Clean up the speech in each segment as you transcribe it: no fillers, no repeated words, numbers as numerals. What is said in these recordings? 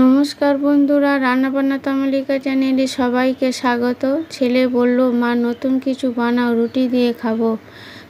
নমস্কার বন্ধুরা, রান্নাবান্না তামালিকা চ্যানেলে সবাইকে স্বাগত। ছেলে বলল, মা নতুন কিছু বানাও, রুটি দিয়ে খাবো।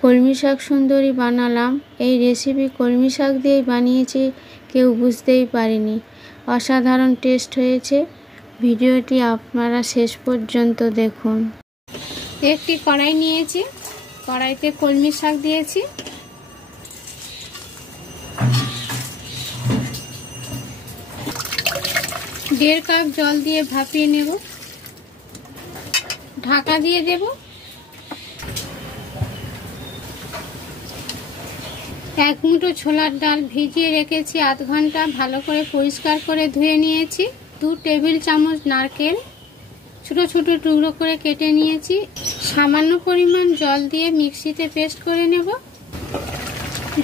কলমি শাক সুন্দরী বানালাম। এই রেসিপি কলমি শাক দিয়েই বানিয়েছি, কেউ বুঝতেই পারেনি। অসাধারণ টেস্ট হয়েছে। ভিডিওটি আপনারা শেষ পর্যন্ত দেখুন। একটি কড়াই নিয়েছি, কড়াইতে কলমি শাক দিয়েছি। দেড় কাপ জল দিয়ে ভাপিয়ে নেব। ঢাকা দিয়ে দেব। এক মুঠো ছোলার ডাল ভিজিয়ে রেখেছি আধ ঘন্টা, ভালো করে পরিষ্কার করে ধুয়ে নিয়েছি। 2 টেবিল চামচ নারকেল ছোট ছোট টুকরো করে কেটে নিয়েছি। সামান্য পরিমাণ জল দিয়ে মিক্সিতে পেস্ট করে নেব।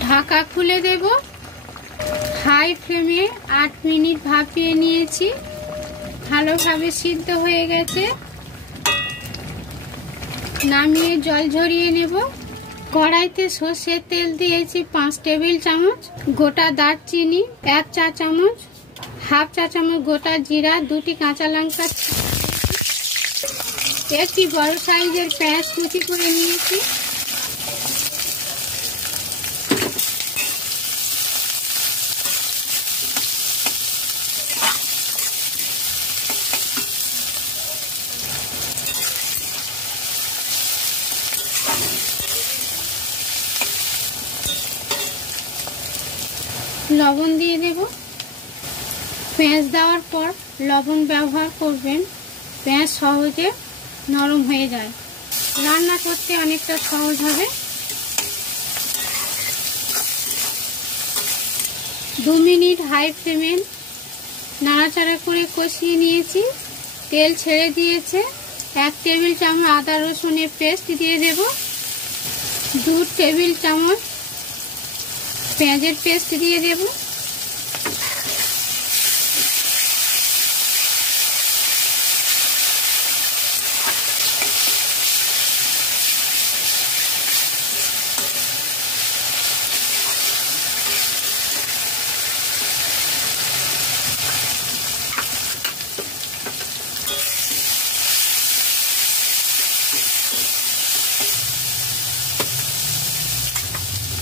ঢাকা খুলে দেব। হাই ফ্লেমে 8 মিনিট ভাপিয়ে নিয়েছি। ভালোভাবে সিদ্ধ হয়ে গেছে। নামিয়ে জল ঝরিয়ে নেব। কড়াইতে সর্ষের তেল দিয়েছি 5 টেবিল চামচ। গোটা দারচিনি 1 চা চামচ, হাফ চা চামচ গোটা জিরা, 2টি কাঁচা লঙ্কা, একটি বড় সাইজের পেঁয়াজ কুচি করে নিয়েছি। লবণ দিয়ে দেব। পেঁয়াজ দেওয়ার পর লবণ ব্যবহার করবেন, পেঁয়াজ সহজে নরম হয়ে যায়, রান্না করতে অনেকটা সহজ হবে। 2 মিনিট হাই ফ্লেমে নাড়াচাড়া করে কষিয়ে নিয়েছি। তেল ছেড়ে দিয়েছে। 1 টেবিল চামচ আদা রসুনের পেস্ট দিয়ে দেব। 2 টেবিল চামচ পেঁয়াজের পেস্ট দিয়ে দেব।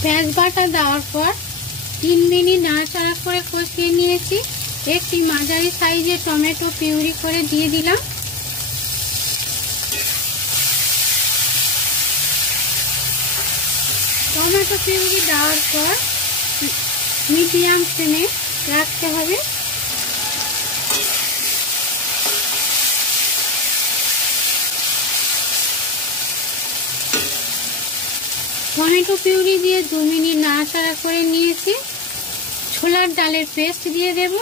পেঁয়াজ বাটা দেওয়ার পর 3 মিনিট নাড়াচাড়া করে কষিয়ে নিয়েছি। একটি মাঝারি সাইজের টমেটো পিউরি করে দিয়ে দিলাম। টমেটো পিউরি দেওয়ার পর মিডিয়াম ফ্লেমে রাখতে হবে। টমেটো পিউরি দিয়ে 2 মিনিট নাড়াচাড়া করে নিয়েছি। ছোলার ডালের পেস্ট দিয়ে দেব।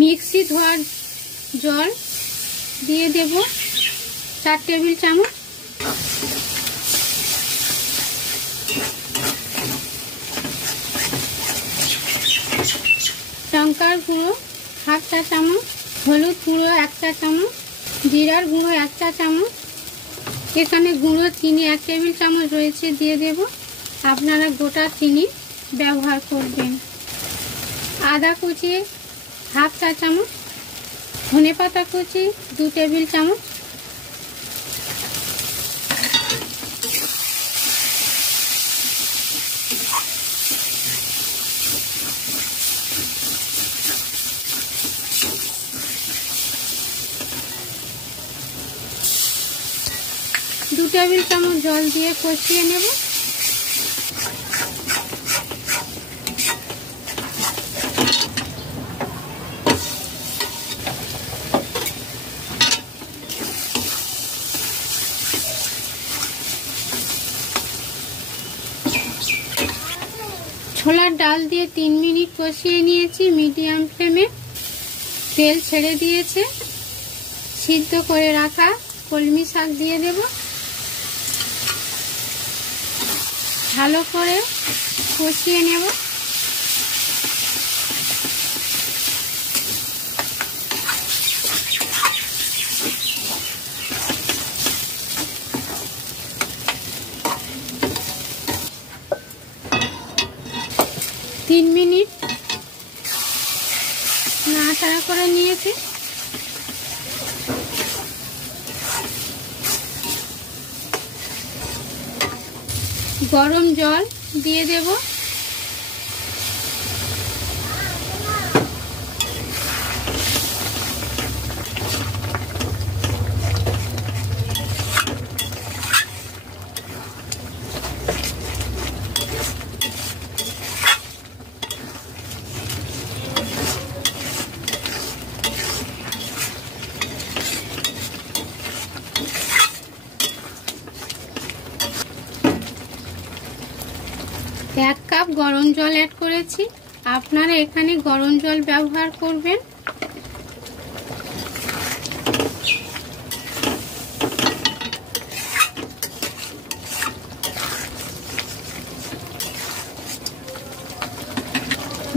মিক্সি ধোয়ার জল দিয়ে দেব 4 টেবিল চামচ। লঙ্কার গুঁড়ো হাফ চা চামচ, হলুদ গুঁড়ো 1 চা চামচ, জিরার গুঁড়ো 1 চা চামচ। এখানে গুঁড়ো চিনি 1 টেবিল চামচ রয়েছে, দিয়ে দেব। আপনারা গোটা চিনি ব্যবহার করবেন। আদা কুচি হাফ চা চামচ, ধনেপাতা কুচি 2 টেবিল চামচ। দু টেবিল চামচ জল দিয়ে কষিয়ে নেব। ছোলার ডাল দিয়ে 3 মিনিট কষিয়ে নিয়েছি মিডিয়াম ফ্লেমে। তেল ছেড়ে দিয়েছে। সিদ্ধ করে রাখা কলমি শাক দিয়ে দেব। ভালো করে কষিয়ে নেব। তিন মিনিট নাড়াচাড়া করে নিয়েছি। গরম জল দিয়ে দেব। এক কাপ গরম জল অ্যাড করেছি। আপনারা এখানে গরম জল ব্যবহার করবেন।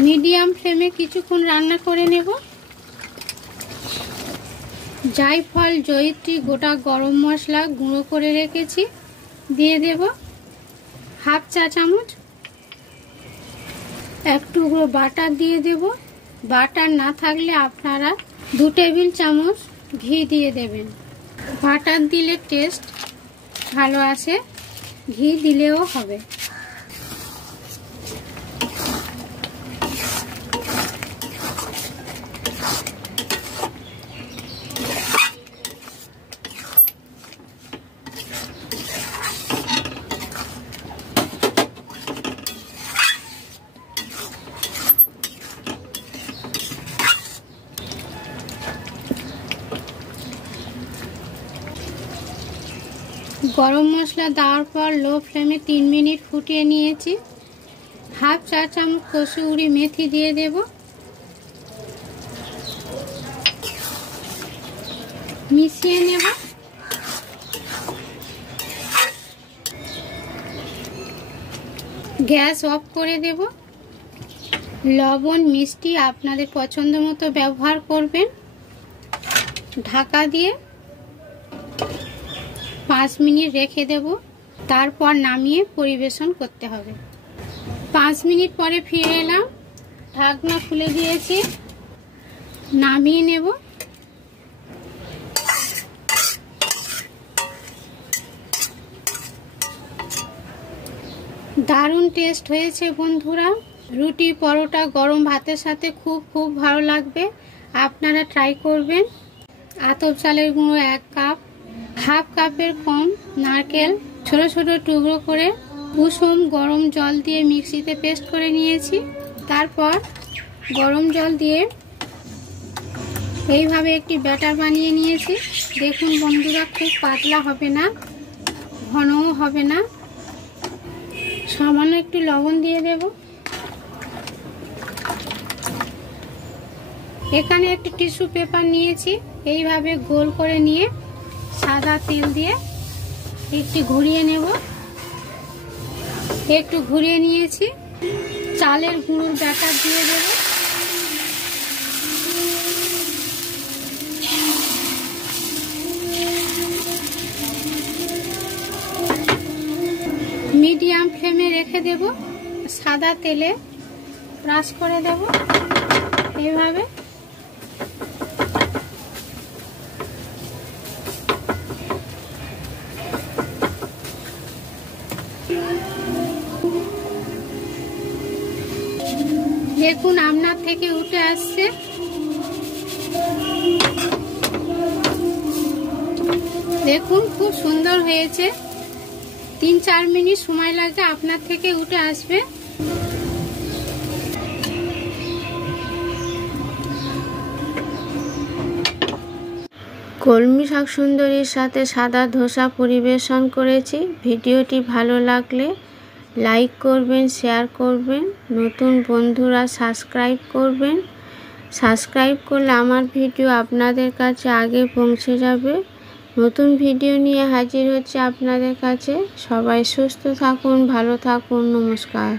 মিডিয়াম ফ্লেমে কিছুক্ষণ রান্না করে নেব। জায়ফল, জয়িত্রী, গোটা গরম মশলা গুঁড়ো করে রেখেছি, দিয়ে দেব। হাফ চা চামচ। এক টুকরো বাটার দিয়ে দেব। বাটার না থাকলে আপনারা 2 টেবিল চামচ ঘি দিয়ে দেবেন। বাটার দিলে টেস্ট ভালো আসে, ঘি দিলেও হবে। গরম মশলা দেওয়ার পর লো ফ্লেমে 3 মিনিট ফুটিয়ে নিয়েছি। হাফ চা চামচ কসুরি মেথি দিয়ে দেব। মিশিয়ে নেব। গ্যাস অফ করে দেব। লবণ মিষ্টি আপনাদের পছন্দ মতো ব্যবহার করবেন। ঢাকা দিয়ে 5 মিনিট রেখে দেব। তারপর নামিয়ে পরিবেশন করতে হবে। 5 মিনিট পরে ফিরে এলাম। ঢাকনা খুলে দিয়েছি, নামিয়ে নেব। দারুণ টেস্ট হয়েছে বন্ধুরা। রুটি, পরোটা, গরম ভাতের সাথে খুব ভালো লাগবে। আপনারা ট্রাই করবেন। আতপ চালের গুঁড়ো 1 কাপ, হাফ কাপের কম নারকেল ছোট ছোট টুকরো করে কুসুম গরম জল দিয়ে মিক্সিতে পেস্ট করে নিয়েছি। তারপর গরম জল দিয়ে এইভাবে একটি ব্যাটার বানিয়ে নিয়েছি। দেখুন বন্ধুরা, খুব পাতলা হবে না, ঘনও হবে না। সামান্য একটু লবণ দিয়ে দেব। এখানে একটি টিস্যু পেপার নিয়েছি। এইভাবে গোল করে নিয়ে সাদা তেল দিয়ে একটু ঘুরিয়ে নেব। একটু ঘুরিয়ে নিয়েছি। চালের গুঁড়োর ব্যাটার দিয়ে দেব। মিডিয়াম ফ্লেমে রেখে দেব। সাদা তেলে ব্রাশ করে দেব এইভাবে। দেখুন আপনার থেকে উঠে আসছে। দেখুন খুব সুন্দর হয়েছে। 3-4 মিনিট সময় লাগবে, আপনার থেকে উঠে আসবে। কলমি শাক সুন্দরীর সাথে সাদা ধোসা পরিবেশন করেছি। ভিডিওটি ভালো লাগলে লাইক করবেন, শেয়ার করবেন, নতুন বন্ধুরা সাবস্ক্রাইব করবেন। সাবস্ক্রাইব করলে আমার ভিডিও আপনাদের কাছে আগে পৌঁছে যাবে। নতুন ভিডিও নিয়ে হাজির হচ্ছে আপনাদের কাছে। সবাই সুস্থ থাকুন, ভালো থাকুন। নমস্কার।